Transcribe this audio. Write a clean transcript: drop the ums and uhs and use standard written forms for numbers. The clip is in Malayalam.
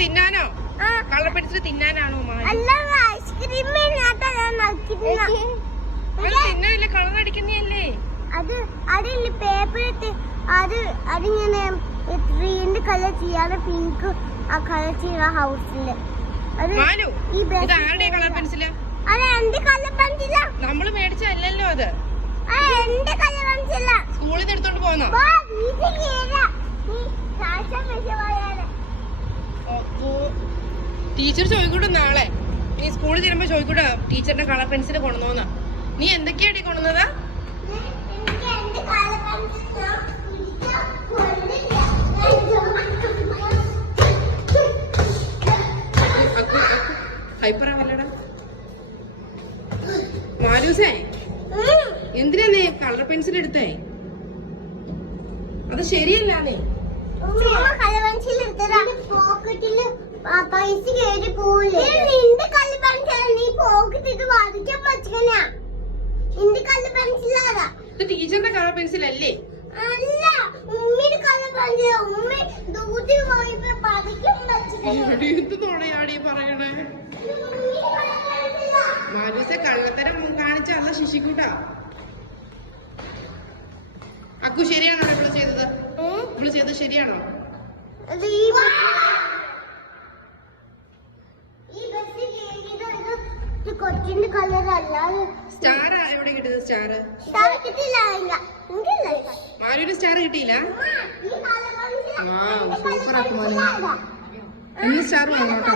തിന്നാനോ? കളർ പെൻസിൽ തിന്നാനാണോ? തിന്നാനല്ലേ, കളർ അടിക്കുന്നല്ലേ? അത് അതില് പേപ്പർ ഇട്ട് അതിങ്ങനെ ട്രീന്റെ കളർ ചെയ്യാതെ പിങ്ക് ആ കളർ ചെയ്യുന്ന ഹൗസില്. കളർ പെൻസില് നമ്മള് മേടിച്ചല്ലോ. അത് സ്കൂളിൽ നിന്ന് എടുത്തോണ്ട് പോന്നോ? ടീച്ചർ ചോദിക്കൂട്ടോ നാളെ. നീ സ്കൂളിൽ ചെല്ലുമ്പോ ചോദിക്കൂട്ടോ ടീച്ചറിന്റെ കളർ പെൻസിൽ കൊണ്ടുവന്നോന്നാ. നീ എന്തൊക്കെയാടി കൊണ്ടുവന്നതാ? ഹൈപ്പറാവല്ലടാ മാലൂസേ. എന്തിനാ നീ കളർ പെൻസിൽ എടുത്തേ? അത് ശരിയല്ലാന്നേ. പൈസ കയറി പോവില്ലേ? നിന്റെ കളർ പെൻസിൽ നീ പോക്കറ്റിട്ട് വാദിക്കാൻ പറ്റുന്ന കളർ പെൻസിലാകാ. ടീച്ചറിന്റെ കളർ പെൻസിൽ അല്ലേ? അല്ല, ഉമ്മിയുടെ കളർ പെൻസിൽ. ഉമ്മി ദൂരെ പോയപ്പോ പതിക്കാൻ പറ്റുന്നോടെയാടി പറയണേ. മാലൂസെ കള്ളത്തരം കാണിച്ചല്ല ശിശിക്കൂട്ടാ. അക്കു ശരിയാണോ ഇവള് ചെയ്തത്? ഇവള് ചെയ്തത് ശരിയാണോ? കൊച്ചിന്റെ കളർ അല്ല. സ്റ്റാർ എവിടെ കിട്ടിയത്? സ്റ്റാർ കിട്ടിയില്ല. മാലൂര് സ്റ്റാർ കിട്ടിയില്ല. സൂപ്പർ ആക്കുമോ? ഇന്ന് സ്റ്റാർ വേണം കേട്ടോ.